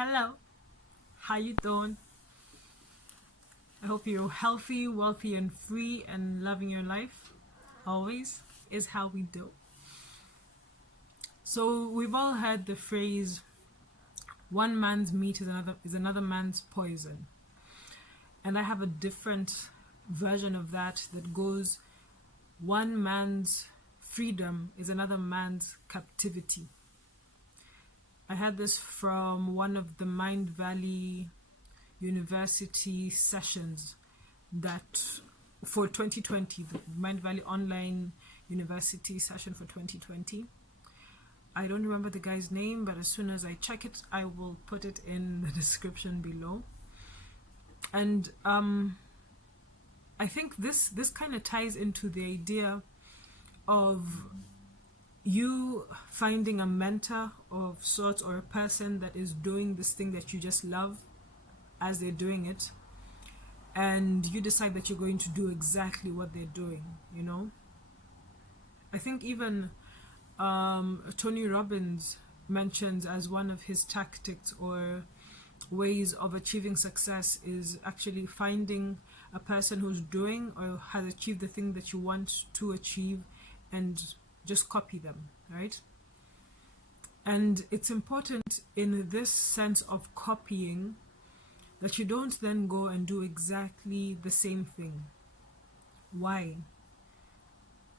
Hello, how you doing? I hope you're healthy, wealthy, and free and loving your life. Always is how we do. So we've all heard the phrase, "One man's meat is another man's poison," and I have a different version of that goes, "One man's freedom is another man's captivity." I had this from one of the Mind Valley University sessions that for 2020, the Mind Valley Online University session for 2020. I don't remember the guy's name, but as soon as I check it, I will put it in the description below. And I think this kind of ties into the idea of you finding a mentor of sorts or a person that is doing this thing that you just love as they're doing it, and you decide that you're going to do exactly what they're doing, you know. I think even Tony Robbins mentions as one of his tactics or ways of achieving success is actually finding a person who's doing or has achieved the thing that you want to achieve and just copy them, right? And it's important in this sense of copying that you don't then go and do exactly the same thing. Why?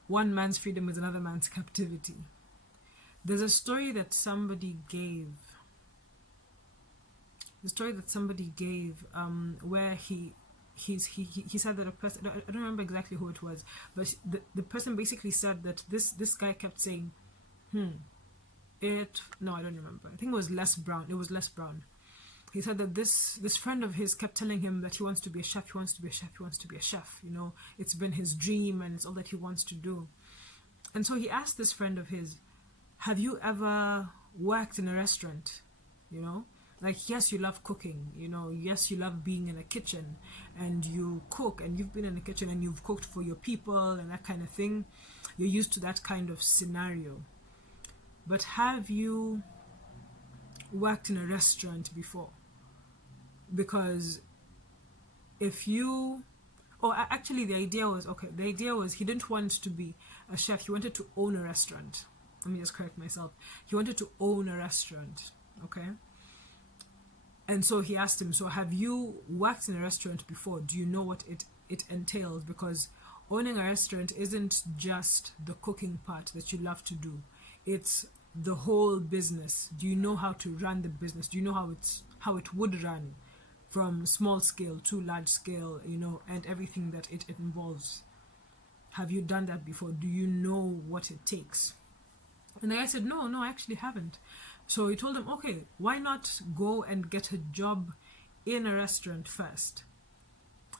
One man's freedom is another man's captivity. There's a story that somebody gave. Where he said that a person, I don't remember exactly who it was, but the person basically said that this guy kept saying, no, I don't remember. I think it was Les Brown. He said that this friend of his kept telling him that he wants to be a chef, you know, it's been his dream and it's all that he wants to do. And so he asked this friend of his, have you ever worked in a restaurant? You know, like, yes, you love cooking, you know, yes, you love being in a kitchen and you cook and you've been in the kitchen and you've cooked for your people and that kind of thing. You're used to that kind of scenario. But have you worked in a restaurant before? Because actually the idea was he didn't want to be a chef, he wanted to own a restaurant. Let me just correct myself. He wanted to own a restaurant, okay? And so he asked him, so have you worked in a restaurant before? Do you know what it entails? Because owning a restaurant isn't just the cooking part that you love to do. It's the whole business. Do you know how to run the business? Do you know how it would run from small scale to large scale, you know, and everything that it involves? Have you done that before? Do you know what it takes? And the guy said, no, I actually haven't. So he told him, okay, why not go and get a job in a restaurant first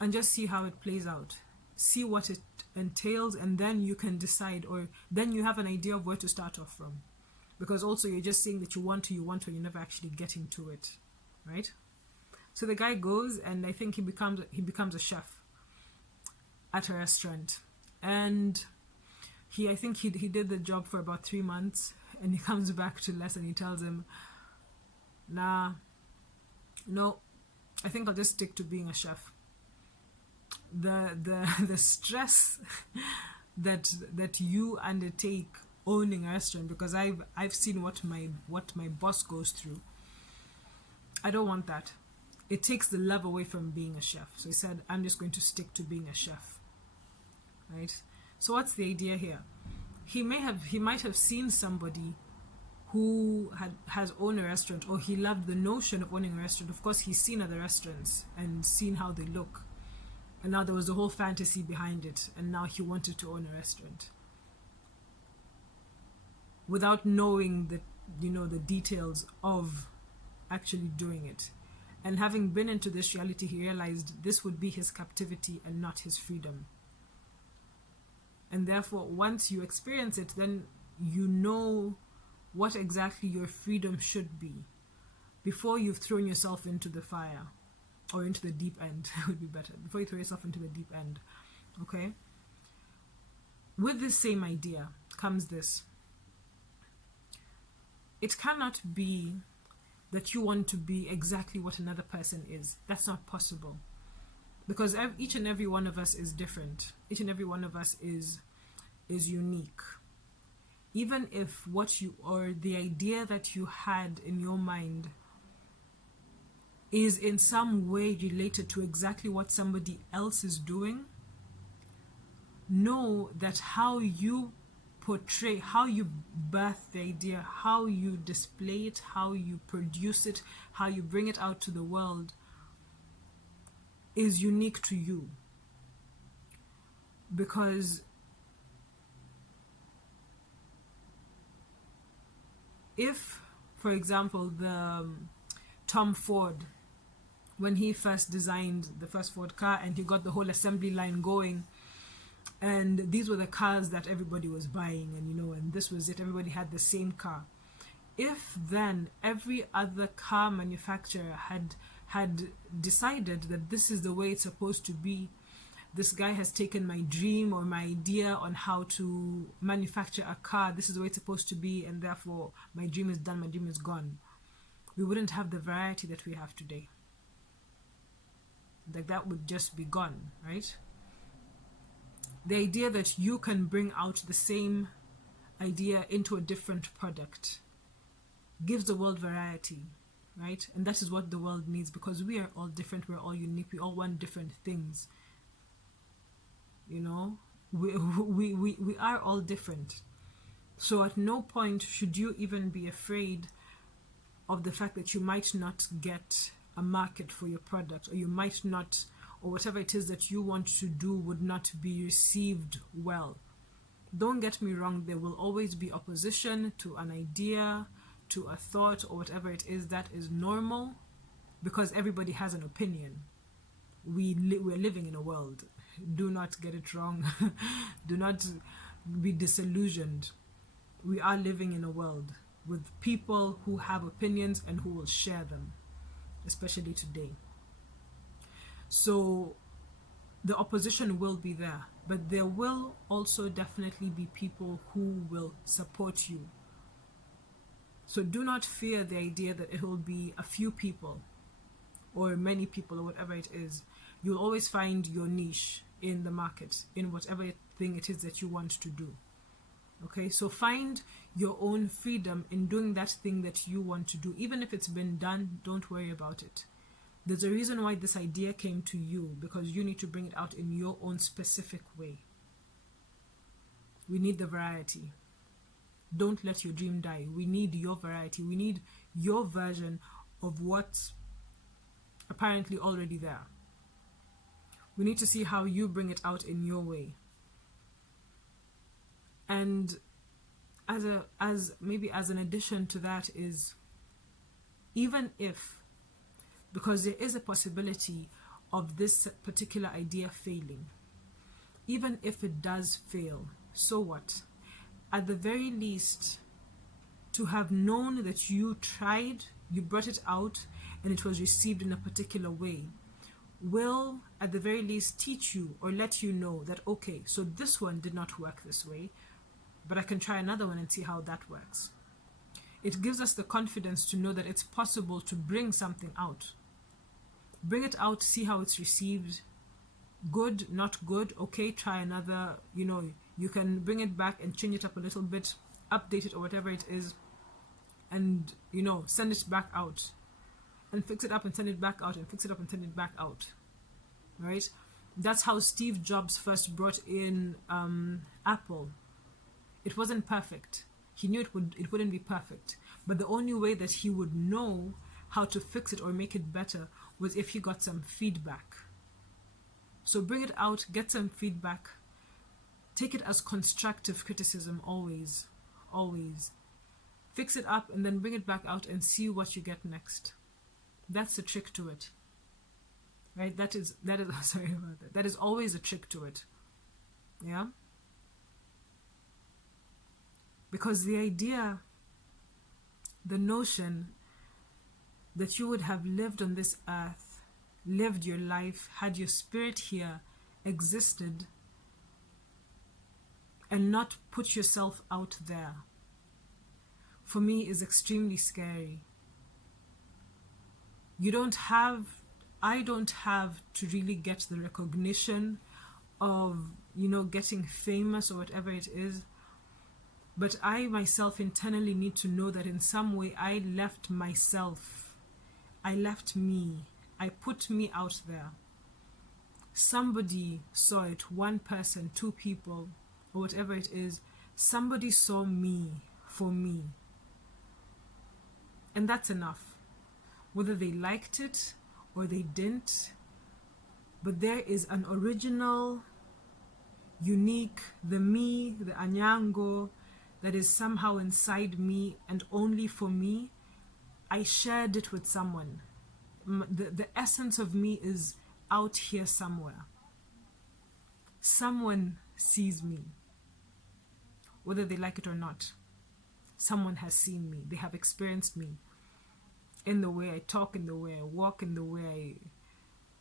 and just see how it plays out, see what it entails, and then you can decide, or then you have an idea of where to start off from. Because also you're just saying that you want to, you're never actually getting to it, right? So the guy goes, and I think he becomes a chef at a restaurant, and I think he did the job for about 3 months, and he comes back to Les and he tells him, no, I think I'll just stick to being a chef. The stress that you undertake owning a restaurant, because I've seen what my boss goes through. I don't want that. It takes the love away from being a chef. So he said, I'm just going to stick to being a chef, right? So what's the idea here? He might have seen somebody who has owned a restaurant, or he loved the notion of owning a restaurant. Of course, he's seen other restaurants and seen how they look, and now there was a whole fantasy behind it, and now he wanted to own a restaurant without knowing the details of actually doing it. And having been into this reality, he realized this would be his captivity and not his freedom. And therefore, once you experience it, then you know what exactly your freedom should be before you've thrown yourself into the fire, or into the deep end would be better, before you throw yourself into the deep end, okay? With this same idea comes this. It cannot be that you want to be exactly what another person is. That's not possible, because each and every one of us is different. Each and every one of us is unique. Even if what you, or the idea that you had in your mind, is in some way related to exactly what somebody else is doing, know that how you portray, how you birth the idea, how you display it, how you produce it, how you bring it out to the world is unique to you. Because if, for example, the Tom Ford, when he first designed the first Ford car and he got the whole assembly line going, and these were the cars that everybody was buying, and and this was it, everybody had the same car. If then every other car manufacturer had decided that this is the way it's supposed to be, this guy has taken my dream or my idea on how to manufacture a car, this is the way it's supposed to be, and therefore my dream is done, my dream is gone, we wouldn't have the variety that we have today. Like, that would just be gone, right? The idea that you can bring out the same idea into a different product gives the world variety, right? And that is what the world needs, because we are all different, we're all unique, we all want different things. We are all different. So at no point should you even be afraid of the fact that you might not get a market for your product, or you might not, or whatever it is that you want to do would not be received well. Don't get me wrong, there will always be opposition to an idea, to a thought, or whatever it is. That is normal, because everybody has an opinion. We're living in a world. Do not get it wrong. Do not be disillusioned. We are living in a world with people who have opinions and who will share them, especially today. So the opposition will be there, but there will also definitely be people who will support you. So do not fear the idea that it will be a few people or many people or whatever it is. You'll always find your niche in the market, in whatever thing it is that you want to do. Okay, so find your own freedom in doing that thing that you want to do. Even if it's been done, don't worry about it. There's a reason why this idea came to you, because you need to bring it out in your own specific way. We need the variety. Don't let your dream die. We need your variety. We need your version of what's apparently already there. We need to see how you bring it out in your way. And as an addition to that is, even if, because there is a possibility of this particular idea failing, even if it does fail, so what? At the very least, to have known that you tried, you brought it out, and it was received in a particular way, will at the very least teach you or let you know that, okay, so this one did not work this way, but I can try another one and see how that works. It gives us the confidence to know that it's possible to bring something out. Bring it out, see how it's received. Good, not good, okay, try another. You can bring it back and change it up a little bit, update it or whatever it is, and send it back out, and fix it up and send it back out, and fix it up and send it back out, right? That's how Steve Jobs first brought in Apple. It wasn't perfect. He knew it wouldn't be perfect, but the only way that he would know how to fix it or make it better was if he got some feedback. So bring it out, get some feedback, take it as constructive criticism, always. Fix it up and then bring it back out and see what you get next. That's the trick to it, right? That is sorry about that. That is always a trick to it, yeah. Because the idea, the notion that you would have lived on this earth, lived your life, had your spirit here, existed, and not put yourself out there, for me is extremely scary. I don't have to really get the recognition of, getting famous or whatever it is. But I myself internally need to know that in some way I left myself. I left me. I put me out there. Somebody saw it, one person, two people, or whatever it is. Somebody saw me for me. And that's enough. Whether they liked it or they didn't, but there is an original, unique, the me, the Anyango, that is somehow inside me and only for me. I shared it with someone. The essence of me is out here somewhere. Someone sees me, whether they like it or not. Someone has seen me. They have experienced me in the way I talk, in the way I walk, in the way I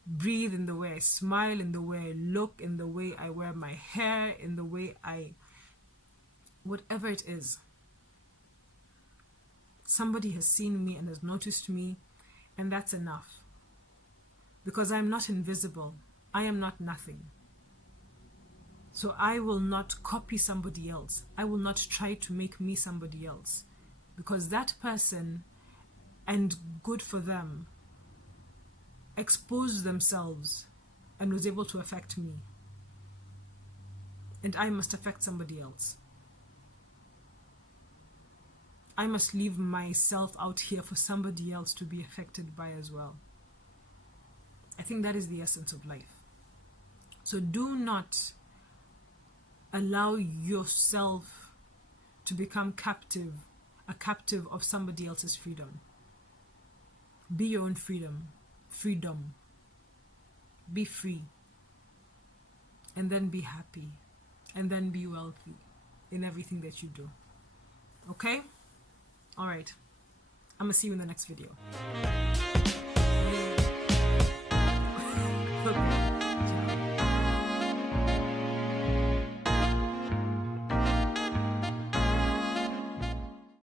breathe, in the way I smile, in the way I look, in the way I wear my hair, in the way whatever it is. Somebody has seen me and has noticed me, and that's enough. Because I'm not invisible. I am not nothing. So I will not copy somebody else. I will not try to make me somebody else. Because that person, and good for them, exposed themselves and was able to affect me. And I must affect somebody else. I must leave myself out here for somebody else to be affected by as well. I think that is the essence of life. So do not allow yourself to become a captive of somebody else's freedom. Be your own freedom. Be free. And then be happy. And then be wealthy in everything that you do. Okay? Alright. I'm gonna see you in the next video.